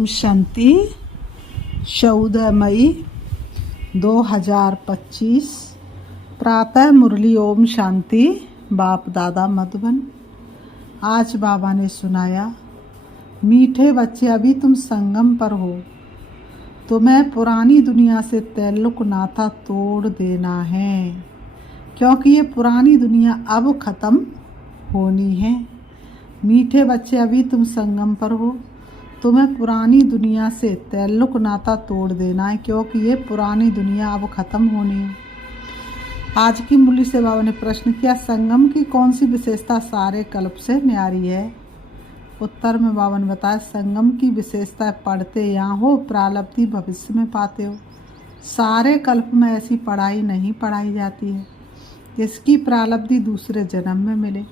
ओम शांति। 14 मई 2025 प्रातः मुरली। ओम शांति। बाप दादा मधुबन। आज बाबा ने सुनाया, मीठे बच्चे अभी तुम संगम पर हो, तुम्हें पुरानी दुनिया से ताल्लुक नाता तोड़ देना है, क्योंकि ये पुरानी दुनिया अब ख़त्म होनी है। मीठे बच्चे अभी तुम संगम पर हो, तुम्हें पुरानी दुनिया से ताल्लुक नाता तोड़ देना है, क्योंकि ये पुरानी दुनिया अब ख़त्म होनी है। आज की मुरली से बाबा ने प्रश्न किया, संगम की कौन सी विशेषता सारे कल्प से न्यारी है? उत्तर में बाबा ने बताया, संगम की विशेषता पढ़ते यहाँ हो, प्रारब्धि भविष्य में पाते हो। सारे कल्प में ऐसी पढ़ाई नहीं पढ़ाई जाती है जिसकी प्रारब्धि दूसरे जन्म में मिले।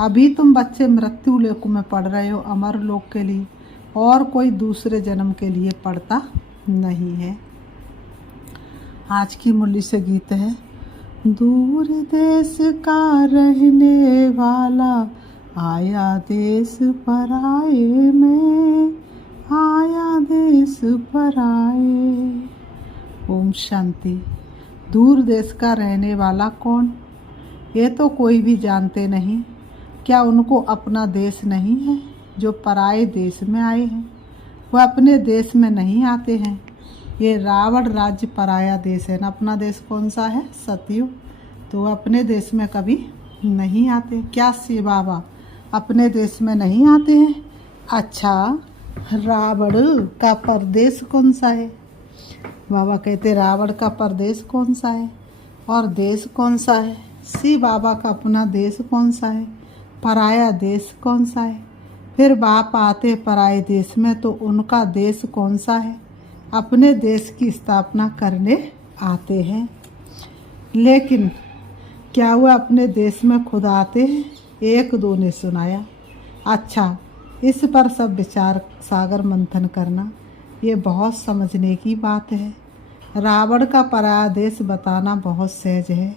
अभी तुम बच्चे मृत्यु लोक में पढ़ रहे हो, अमर लोक के लिए, और कोई दूसरे जन्म के लिए पढ़ता नहीं है। आज की मुरली से गीत है, दूर देश का रहने वाला आया देश पर आए, मैं आया देश पर आए। ओम शांति। दूर देश का रहने वाला कौन? ये तो कोई भी जानते नहीं। क्या उनको अपना देश नहीं है? जो पराए देश में आए हैं वह अपने देश में नहीं आते हैं। ये रावण राज्य पराया देश है ना। अपना देश कौन सा है? सतयुग। तो अपने देश में कभी नहीं आते। क्या सी बाबा अपने देश में नहीं आते हैं? अच्छा, रावण का परदेश कौन सा है? बाबा कहते रावण का परदेश कौन सा है और देश कौन सा है? सी बाबा का अपना देश कौन सा है? पराया देश कौन सा है? फिर बाप आते पराए देश में तो उनका देश कौन सा है? अपने देश की स्थापना करने आते हैं। लेकिन क्या वह अपने देश में खुद आते हैं? एक दो ने सुनाया। अच्छा, इस पर सब विचार सागर मंथन करना, ये बहुत समझने की बात है। रावण का पराया देश बताना बहुत सहज है।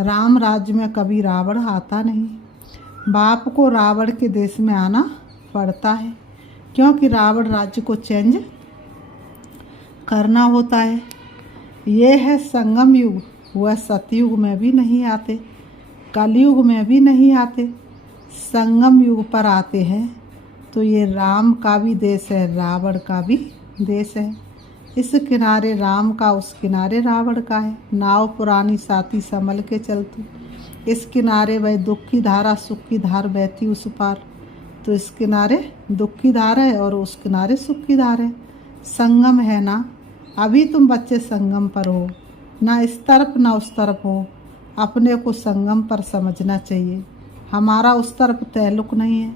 राम राज्य में कभी रावण आता नहीं। बाप को रावण के देश में आना पड़ता है, क्योंकि रावण राज्य को चेंज करना होता है। ये है संगम युग। वह सतयुग में भी नहीं आते, कलयुग में भी नहीं आते, संगम युग पर आते हैं। तो ये राम का भी देश है, रावण का भी देश है। इस किनारे राम का, उस किनारे रावण का है। नाव पुरानी साथी संभल के चलती, इस किनारे वह दुख की धारा सुख की धार बहती उस पार। तो इस किनारे दुख की धार है और उस किनारे सुख की धार है। संगम है ना। अभी तुम बच्चे संगम पर हो, ना इस तरफ ना उस तरफ हो। अपने को संगम पर समझना चाहिए। हमारा उस तरफ ताल्लुक नहीं है।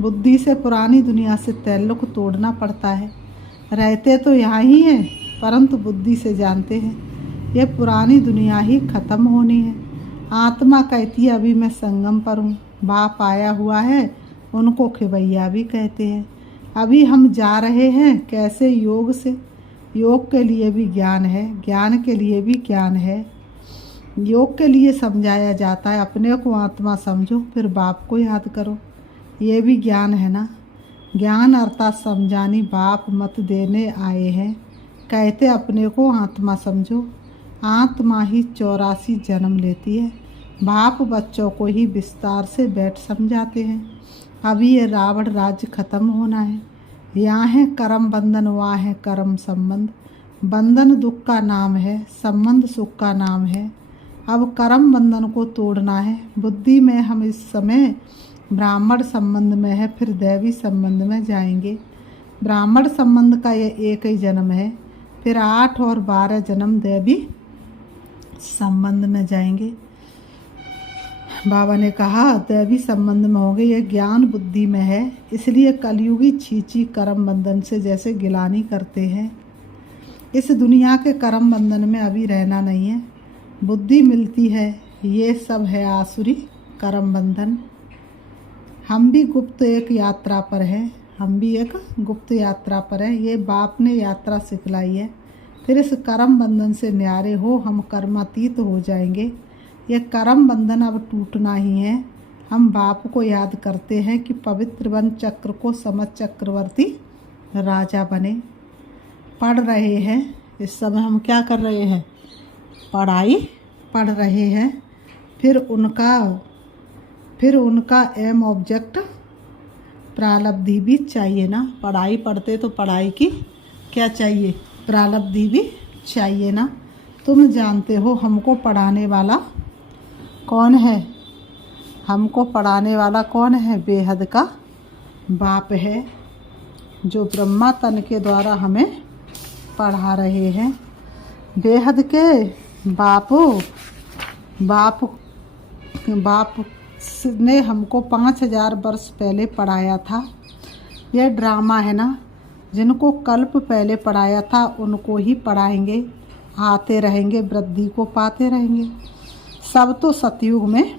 बुद्धि से पुरानी दुनिया से ताल्लुक तोड़ना पड़ता है। रहते तो यहाँ ही हैं, परंतु बुद्धि से जानते हैं ये पुरानी दुनिया ही ख़त्म होनी है। आत्मा कहती है अभी मैं संगम पर हूँ। बाप आया हुआ है, उनको खिवैया भी कहते हैं। अभी हम जा रहे हैं कैसे? योग से। योग के लिए भी ज्ञान है, ज्ञान के लिए भी ज्ञान है। योग के लिए समझाया जाता है, अपने को आत्मा समझो, फिर बाप को याद करो। ये भी ज्ञान है ना। ज्ञान अर्थात समझानी बाप मत देने आए हैं। कहते अपने को आत्मा समझो। आत्मा ही 84 जन्म लेती है। बाप बच्चों को ही विस्तार से बैठ समझाते हैं। अभी ये रावण राज्य खत्म होना है। यहाँ है कर्म बंधन, वहाँ है कर्म संबंध। बंधन दुख का नाम है, संबंध सुख का नाम है। अब कर्म बंधन को तोड़ना है। बुद्धि में हम इस समय ब्राह्मण संबंध में है, फिर दैवी संबंध में जाएंगे। ब्राह्मण संबंध का ये एक ही जन्म है, फिर 8 और 12 जन्म दैवी संबंध में जाएंगे। बाबा ने कहा दैवी संबंध में होंगे। यह ज्ञान बुद्धि में है, इसलिए कलयुगी छींची कर्म बंधन से जैसे गिलानी करते हैं। इस दुनिया के कर्म बंधन में अभी रहना नहीं है। बुद्धि मिलती है, ये सब है आसुरी कर्म बंधन। हम भी गुप्त एक यात्रा पर हैं। हम भी एक गुप्त यात्रा पर हैं। ये बाप ने यात्रा सिखलाई है। फिर इस कर्म बंधन से न्यारे हो, हम कर्मातीत हो जाएंगे। ये कर्म बंधन अब टूटना ही है। हम बाप को याद करते हैं कि पवित्र वन चक्र को समझ चक्रवर्ती राजा बने। पढ़ रहे हैं, इस समय हम क्या कर रहे हैं? पढ़ाई पढ़ रहे हैं। फिर उनका एम ऑब्जेक्ट प्रालब्धि भी चाहिए ना। पढ़ाई पढ़ते तो पढ़ाई की क्या चाहिए? प्रालब्धि भी चाहिए ना। तुम जानते हो हमको पढ़ाने वाला कौन है? हमको पढ़ाने वाला कौन है? बेहद का बाप है, जो ब्रह्मा तन के द्वारा हमें पढ़ा रहे हैं। बेहद के बाप ने हमको 5000 वर्ष पहले पढ़ाया था। यह ड्रामा है ना। जिनको कल्प पहले पढ़ाया था उनको ही पढ़ाएंगे, आते रहेंगे, वृद्धि को पाते रहेंगे। सब तो सतयुग में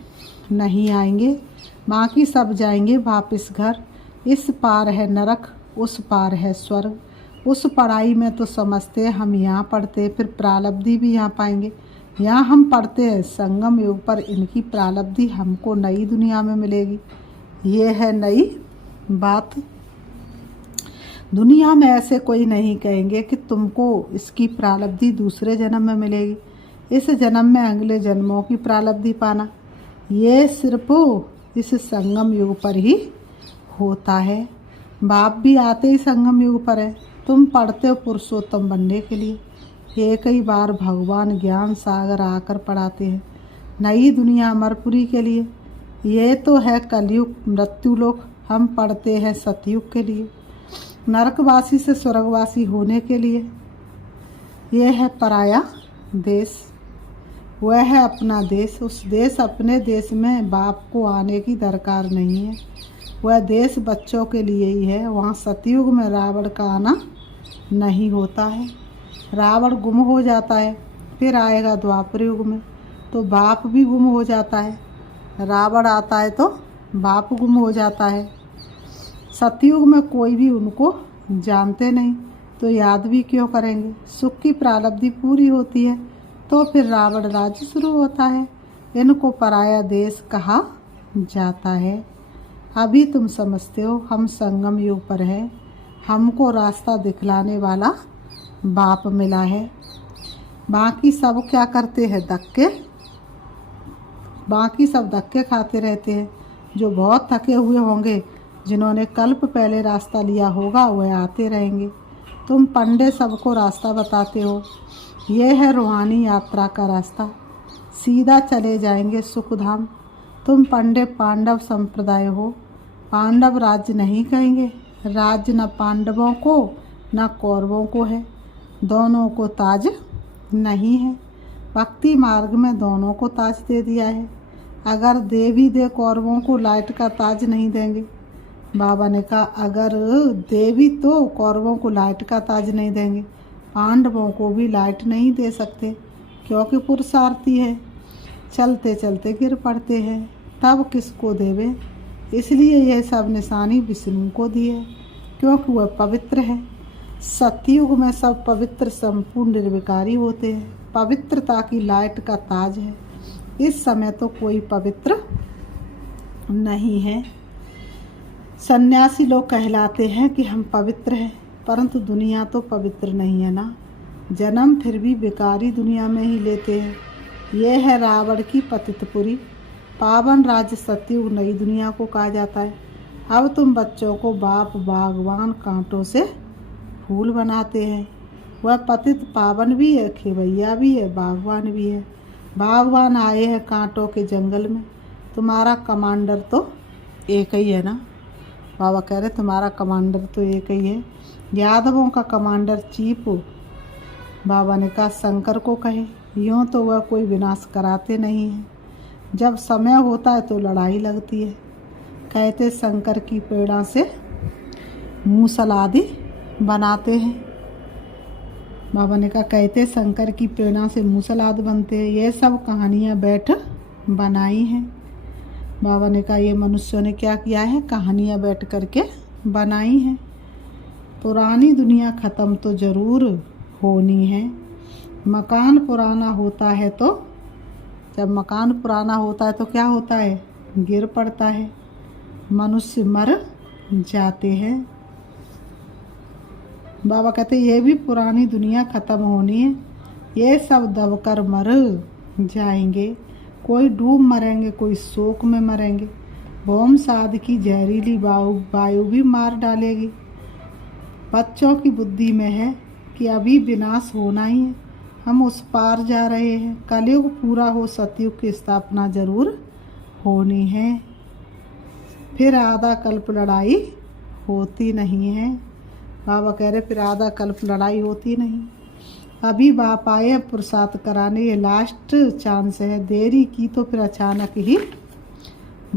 नहीं आएंगे, बाकी सब जाएंगे वापस घर। इस पार है नरक, उस पार है स्वर्ग। उस पढ़ाई में तो समझते हैं हम यहाँ पढ़ते, फिर प्रालब्धि भी यहाँ पाएंगे। यहाँ हम पढ़ते हैं संगम युग पर, इनकी प्रालब्धि हमको नई दुनिया में मिलेगी। ये है नई बात। दुनिया में ऐसे कोई नहीं कहेंगे कि तुमको इसकी प्रालब्धि दूसरे जन्म में मिलेगी, इस जन्म में अगले जन्मों की प्रालब्धि पाना। ये सिर्फ इस संगम युग पर ही होता है। बाप भी आते ही संगम युग पर है। तुम पढ़ते हो पुरुषोत्तम बनने के लिए, एक ही बार भगवान ज्ञान सागर आकर पढ़ाते हैं नई दुनिया अमरपुरी के लिए। ये तो है कलयुग मृत्युलोक, हम पढ़ते हैं सतयुग के लिए, नरकवासी से स्वर्गवासी होने के लिए। ये है पराया देश, वह है अपना देश। उस देश अपने देश में बाप को आने की दरकार नहीं है, वह देश बच्चों के लिए ही है। वहाँ सतयुग में रावण का आना नहीं होता है, रावण गुम हो जाता है। फिर आएगा द्वापर युग में तो बाप भी गुम हो जाता है, रावण आता है तो बाप गुम हो जाता है। सतयुग में कोई भी उनको जानते नहीं तो याद भी क्यों करेंगे? सुख की प्रालब्धि पूरी होती है तो फिर रावण राज्य शुरू होता है। इनको पराया देश कहा जाता है। अभी तुम समझते हो हम संगम युग पर है, हमको रास्ता दिखलाने वाला बाप मिला है। बाकी सब क्या करते हैं? बाकी सब धक्के खाते रहते हैं। जो बहुत थके हुए होंगे, जिन्होंने कल्प पहले रास्ता लिया होगा, वह आते रहेंगे। तुम पंडे सबको रास्ता बताते हो। यह है रूहानी यात्रा का रास्ता, सीधा चले जाएंगे सुखधाम। तुम पंडे पांडव संप्रदाय हो, पांडव राज्य नहीं कहेंगे। राज्य न पांडवों को न कौरवों को है, दोनों को ताज नहीं है। भक्ति मार्ग में दोनों को ताज दे दिया है। अगर देवी दे कौरवों को लाइट का ताज नहीं देंगे। बाबा ने कहा अगर देवी तो कौरवों को लाइट का ताज नहीं देंगे, पांडवों को भी लाइट नहीं दे सकते, क्योंकि पुरुषार्थी है, चलते चलते गिर पड़ते हैं, तब किसको देवे? इसलिए यह सब निशानी विष्णु को दी है, क्योंकि वह पवित्र है। सतयुग में सब पवित्र संपूर्ण निर्विकारी होते हैं, पवित्रता की लाइट का ताज है। इस समय तो कोई पवित्र नहीं है। सन्यासी लोग कहलाते हैं कि हम पवित्र हैं, परंतु दुनिया तो पवित्र नहीं है ना। जन्म फिर भी बेकारी दुनिया में ही लेते हैं। यह है रावण की पतितपुरी। पावन राज्य सतयुग नई दुनिया को कहा जाता है। अब तुम बच्चों को बाप बागवान कांटों से फूल बनाते हैं। वह पतित पावन भी है, खेवैया भी है, बागवान भी है। बागवान आए हैं कांटों के जंगल में। तुम्हारा कमांडर तो एक ही है ना। बाबा कह रहे तुम्हारा कमांडर तो एक ही है। यादवों का कमांडर चीफ बाबा ने कहा शंकर को कहे। यूँ तो वह कोई विनाश कराते नहीं हैं, जब समय होता है तो लड़ाई लगती है। कहते शंकर की प्रेरणा से मूसल आदि बनाते हैं। बाबा ने कहा कहते शंकर की प्रेरणा से मूसल आदि बनते हैं। ये सब कहानियाँ बैठ बनाई हैं। बाबा ने कहा ये मनुष्यों ने क्या किया है? कहानियाँ बैठ करके बनाई हैं। पुरानी दुनिया ख़त्म तो ज़रूर होनी है। मकान पुराना होता है तो जब मकान पुराना होता है तो क्या होता है? गिर पड़ता है, मनुष्य मर जाते हैं। बाबा कहते ये भी पुरानी दुनिया ख़त्म होनी है, ये सब दबकर मर जाएंगे। कोई डूब मरेंगे, कोई शोक में मरेंगे। बोम साध की जहरीली वायु भी मार डालेगी। बच्चों की बुद्धि में है कि अभी विनाश होना ही है, हम उस पार जा रहे हैं। कलयुग पूरा हो, सतयुग की स्थापना जरूर होनी है। फिर आधा कल्प लड़ाई होती नहीं है। बाबा कह रहे फिर आधा कल्प लड़ाई होती नहीं। अभी बाप आए हैं पुरुषार्थ कराने, ये लास्ट चांस है। देरी की तो फिर अचानक ही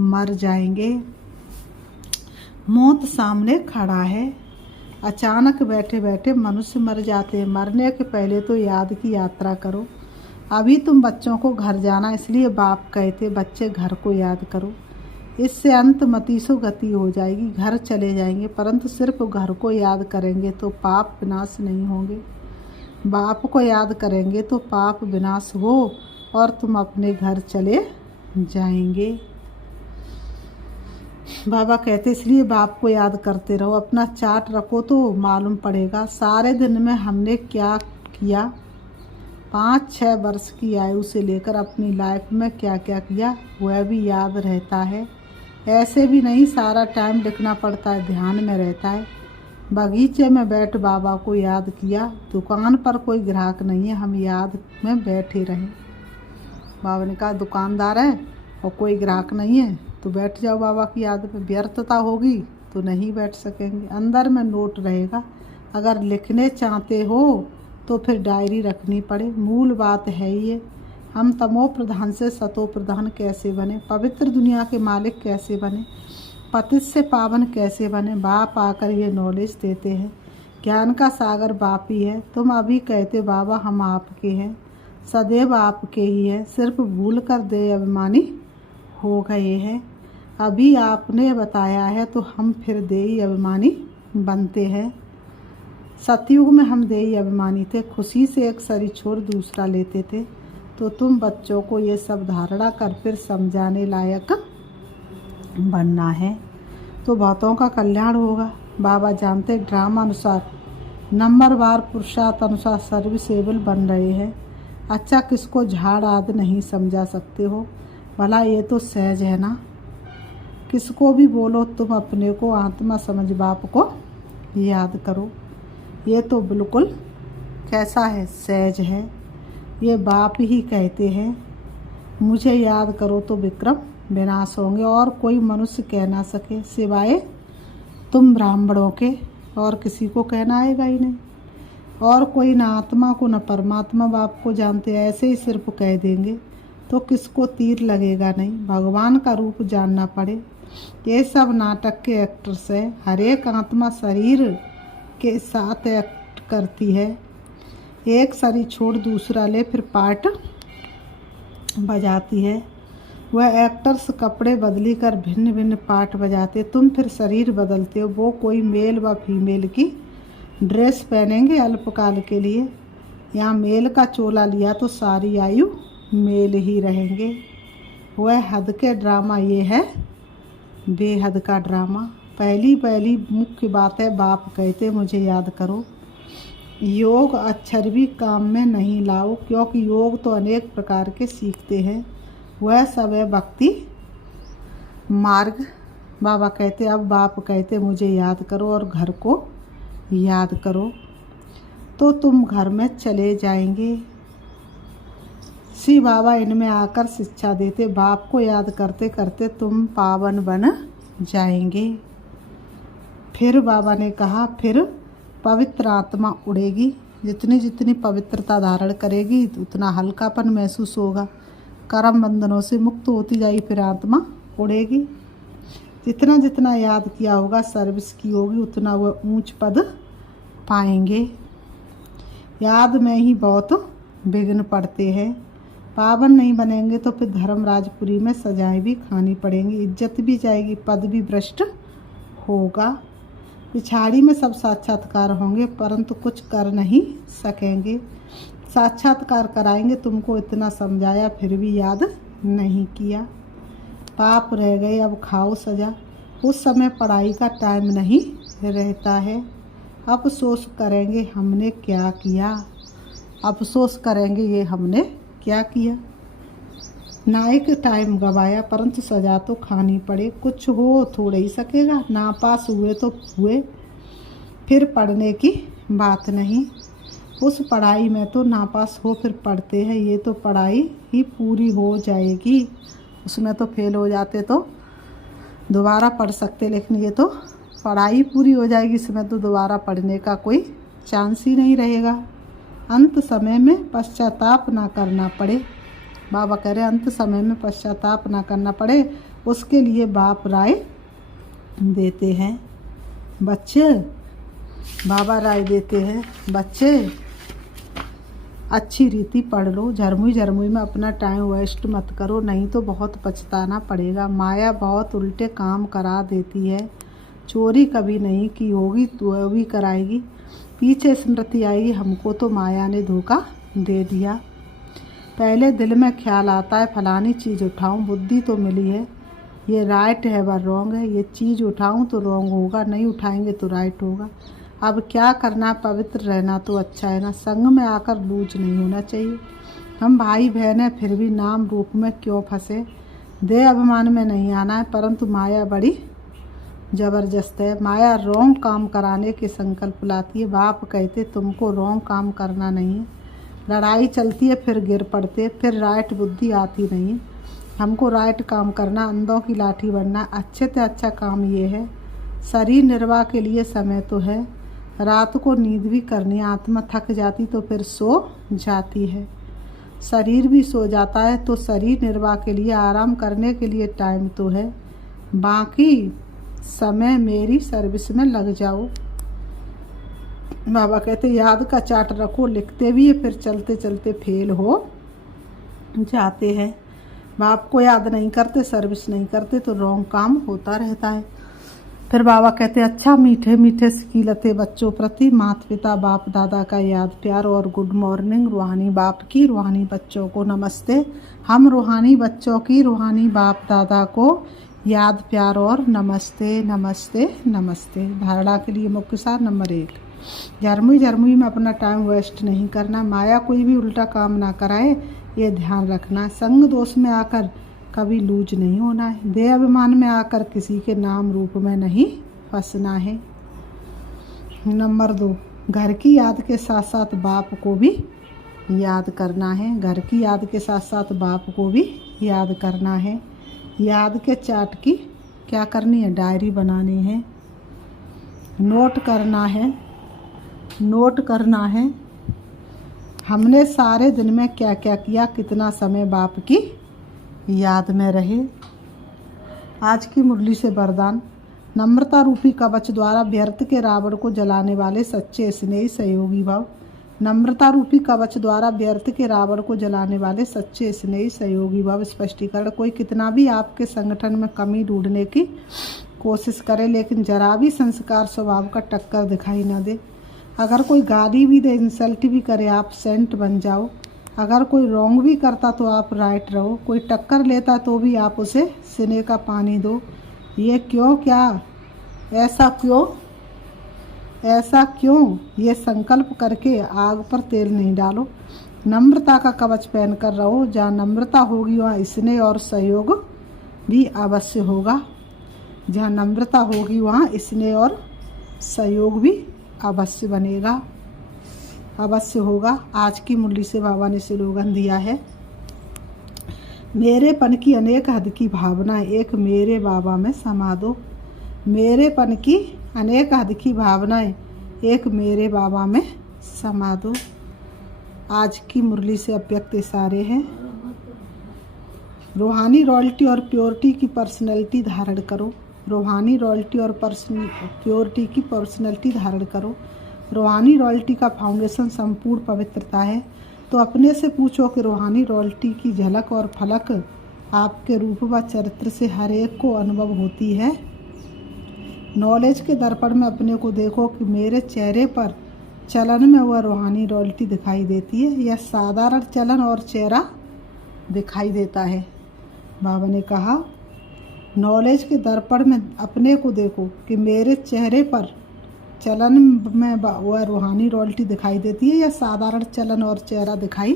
मर जाएंगे। मौत सामने खड़ा है। अचानक बैठे बैठे मनुष्य मर जाते हैं। मरने के पहले तो याद की यात्रा करो। अभी तुम बच्चों को घर जाना, इसलिए बाप कहते बच्चे घर को याद करो। इससे अंत मतीसो गति हो जाएगी, घर चले जाएंगे। परंतु सिर्फ घर को याद करेंगे तो पाप विनाश नहीं होंगे। बाप को याद करेंगे तो पाप विनाश हो और तुम अपने घर चले जाएंगे। बाबा कहते इसलिए बाप को याद करते रहो। अपना चार्ट रखो तो मालूम पड़ेगा सारे दिन में हमने क्या किया। 5-6 वर्ष की आयु से लेकर अपनी लाइफ में क्या क्या किया वह भी याद रहता है। ऐसे भी नहीं सारा टाइम लिखना पड़ता है, ध्यान में रहता है। बगीचे में बैठ बाबा को याद किया। दुकान पर कोई ग्राहक नहीं है, हम याद में बैठे रहें। बाबा ने कहा दुकानदार है और कोई ग्राहक नहीं है तो बैठ जाओ बाबा की याद में। व्यर्थता होगी तो नहीं बैठ सकेंगे। अंदर में नोट रहेगा। अगर लिखने चाहते हो तो फिर डायरी रखनी पड़े। मूल बात है ये, हम तमो प्रधान से सतो प्रधान कैसे बने, पवित्र दुनिया के मालिक कैसे बने, पतित से पावन कैसे बने। बाप आकर ये नॉलेज देते हैं। ज्ञान का सागर बाप ही है। तुम अभी कहते बाबा हम आपके हैं, सदैव आपके ही है। सिर्फ भूल कर दे अभिमानी हो गए हैं। अभी आपने बताया है तो हम फिर देई अभिमानी बनते हैं। सतयुग में हम देई अभिमानी थे, खुशी से एक शरीर छोड़ दूसरा लेते थे। तो तुम बच्चों को ये सब धारणा कर फिर समझाने लायक बनना है तो बहुतों का कल्याण होगा। बाबा जानते ड्रामा अनुसार नंबरवार पुरुषार्थ अनुसार सर्विसेबल बन रहे हैं। अच्छा किसको झाड़ आदि नहीं समझा सकते हो, भला ये तो सहज है ना। किसको भी बोलो तुम अपने को आत्मा समझ बाप को याद करो, ये तो बिल्कुल कैसा है, सहज है। ये बाप ही कहते हैं मुझे याद करो तो विक्रम विनाश होंगे और कोई मनुष्य कह ना सके सिवाय तुम ब्राह्मणों के, और किसी को कहना आएगा ही नहीं। और कोई ना आत्मा को न परमात्मा बाप को जानते, ऐसे ही सिर्फ कह देंगे तो किसको तीर लगेगा नहीं। भगवान का रूप जानना पड़े। ये सब नाटक के एक्टर्स है। हर एक आत्मा शरीर के साथ एक्ट करती है। एक शरीर छोड़ दूसरा ले फिर पार्ट बजाती है। वह एक्टर्स कपड़े बदली कर भिन्न भिन्न पार्ट बजाते, तुम फिर शरीर बदलते हो। वो कोई मेल व फीमेल की ड्रेस पहनेंगे अल्पकाल के लिए, यहाँ मेल का चोला लिया तो सारी आयु मेल ही रहेंगे। वह हद के ड्रामा ये है बेहद का ड्रामा। पहली मुख्य बात है बाप कहते मुझे याद करो। योग अक्षर भी काम में नहीं लाओ, क्योंकि योग तो अनेक प्रकार के सीखते हैं। वह सब है भक्ति मार्ग। बाबा कहते अब बाप कहते मुझे याद करो और घर को याद करो तो तुम घर में चले जाएंगे। श्री बाबा इनमें आकर शिक्षा देते, बाप को याद करते करते तुम पावन बन जाएंगे। फिर बाबा ने कहा फिर पवित्र आत्मा उड़ेगी। जितनी जितनी पवित्रता धारण करेगी उतना हल्कापन महसूस होगा। कर्म बंधनों से मुक्त होती जाएगी, फिर आत्मा उड़ेगी। जितना जितना याद किया होगा सर्विस की होगी उतना वह ऊंच पद पाएंगे। याद में ही बहुत विघ्न पड़ते हैं। पावन नहीं बनेंगे तो फिर धर्मराजपुरी में सजाएं भी खानी पड़ेंगी, इज्जत भी जाएगी, पद भी भ्रष्ट होगा। पिछाड़ी में सब साक्षात्कार होंगे परंतु कुछ कर नहीं सकेंगे। साक्षात्कार कराएंगे, तुमको इतना समझाया फिर भी याद नहीं किया। पाप रह गए अब खाओ सजा। उस समय पढ़ाई का टाइम नहीं रहता है। अफसोस करेंगे हमने क्या किया, अफसोस करेंगे ये हमने क्या किया। नायक टाइम गवाया परंतु सजा तो खानी पड़े, कुछ हो थोड़ा ही सकेगा, नापास हुए तो हुए, फिर पढ़ने की बात नहीं। उस पढ़ाई में तो नापास हो फिर पढ़ते हैं, ये तो पढ़ाई ही पूरी हो जाएगी। उसमें तो फेल हो जाते तो दोबारा पढ़ सकते, लेकिन ये तो पढ़ाई पूरी हो जाएगी, इसमें तो दोबारा पढ़ने का कोई चांस ही नहीं रहेगा। अंत समय में पश्चाताप ना करना पड़े, बाबा कह रहे अंत समय में पश्चाताप ना करना पड़े, उसके लिए बाप राय देते हैं। बच्चे, बाबा राय देते हैं, बच्चे अच्छी रीति पढ़ लो, झरमुई झरमुई में अपना टाइम वेस्ट मत करो, नहीं तो बहुत पछताना पड़ेगा। माया बहुत उल्टे काम करा देती है, चोरी कभी नहीं की होगी तो वो भी कराएगी, पीछे स्मृति आएगी हमको तो माया ने धोखा दे दिया। पहले दिल में ख्याल आता है फलानी चीज़ उठाऊं, बुद्धि तो मिली है, ये राइट है व रॉन्ग है, ये चीज़ उठाऊं तो रॉन्ग होगा, नहीं उठाएंगे तो राइट होगा। अब क्या करना, पवित्र रहना तो अच्छा है ना, संग में आकर लूज नहीं होना चाहिए। हम भाई बहन हैं फिर भी नाम रूप में क्यों फंसे, देह अभिमान में नहीं आना है, परंतु माया बड़ी ज़बरदस्त है। माया रॉन्ग काम कराने के संकल्प लाती है। बाप कहते तुमको रॉन्ग काम करना नहीं है, लड़ाई चलती है फिर गिर पड़ते, फिर राइट बुद्धि आती नहीं। हमको राइट काम करना, अंधों की लाठी बनना, अच्छे से अच्छा काम ये है। शरीर निर्वाह के लिए समय तो है, रात को नींद भी करनी, आत्मा थक जाती तो फिर सो जाती है, शरीर भी सो जाता है, तो शरीर निर्वाह के लिए आराम करने के लिए टाइम तो है। बाकी समय मेरी सर्विस में लग जाओ। बाबा कहते याद का चार्ट रखो, लिखते भी है फिर चलते चलते फेल हो जाते हैं। बाप को याद नहीं करते, सर्विस नहीं करते तो रॉन्ग काम होता रहता है। फिर बाबा कहते अच्छा मीठे मीठे सिकीलते बच्चों प्रति माता पिता बाप दादा का याद प्यार और गुड मॉर्निंग। रूहानी बाप की रूहानी बच्चों को नमस्ते। हम रूहानी बच्चों की रूहानी बाप दादा को याद प्यार और नमस्ते नमस्ते नमस्ते। धारणा के लिए मुख्य सार नंबर 1, झरमुई झरमुई में अपना टाइम वेस्ट नहीं करना, माया कोई भी उल्टा काम ना कराए ये ध्यान रखना। संग दोष में आकर कभी लूज नहीं होना है, देह अभिमान में आकर किसी के नाम रूप में नहीं फंसना है। नंबर 2, घर की याद के साथ साथ बाप को भी याद करना है, घर की याद के साथ साथ बाप को भी याद करना है। याद के चार्ट की क्या करनी है, डायरी बनानी है, नोट करना है, नोट करना है हमने सारे दिन में क्या क्या किया, कितना समय बाप की याद में रहे। आज की मुरली से वरदान, नम्रता रूपी कवच द्वारा व्यर्थ के रावण को जलाने वाले सच्चे स्नेही सहयोगी भाव। नम्रता रूपी कवच द्वारा व्यर्थ के रावण को जलाने वाले सच्चे स्नेही सहयोगी भाव। स्पष्टीकरण, कोई कितना भी आपके संगठन में कमी ढूंढने की कोशिश करे लेकिन जरा भी संस्कार स्वभाव का टक्कर दिखाई न दे। अगर कोई गाली भी दे, इंसल्ट भी करे, आप सेंट बन जाओ। अगर कोई रॉन्ग भी करता तो आप राइट रहो। कोई टक्कर लेता तो भी आप उसे सीने का पानी दो। ये क्यों, क्या ऐसा क्यों, ऐसा क्यों, ये संकल्प करके आग पर तेल नहीं डालो। नम्रता का कवच पहनकर रहो, जहाँ नम्रता होगी वहाँ स्नेह और सहयोग भी अवश्य होगा। जहाँ नम्रता होगी वहाँ स्नेह और सहयोग भी अवश्य बनेगा, अवश्य होगा। आज की मुरली से बाबा ने स्लोगन दिया है, मेरेपन की अनेक हद की भावना एक मेरे बाबा में समा दो। मेरेपन की अनेक हद की भावनाएं एक मेरे बाबा में समा दो। आज की मुरली से अव्यक्त इशारे हैं, रूहानी रॉयल्टी और प्योरिटी की पर्सनैलिटी धारण करो। रूहानी रॉयल्टी और प्योरिटी की पर्सनैलिटी धारण करो। रूहानी रॉयल्टी का फाउंडेशन संपूर्ण पवित्रता है, तो अपने से पूछो कि रूहानी रॉयल्टी की झलक और फलक आपके रूप व चरित्र से हर एक को अनुभव होती है। नॉलेज के दर्पण में अपने को देखो कि मेरे चेहरे पर चलन में वह रूहानी रॉयल्टी दिखाई देती है या साधारण चलन और चेहरा दिखाई देता है। बाबा ने कहा नॉलेज के दर्पण में अपने को देखो कि मेरे चेहरे पर चलन में वह रूहानी रॉयल्टी दिखाई देती है या साधारण चलन और चेहरा दिखाई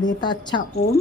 देता। अच्छा, ओम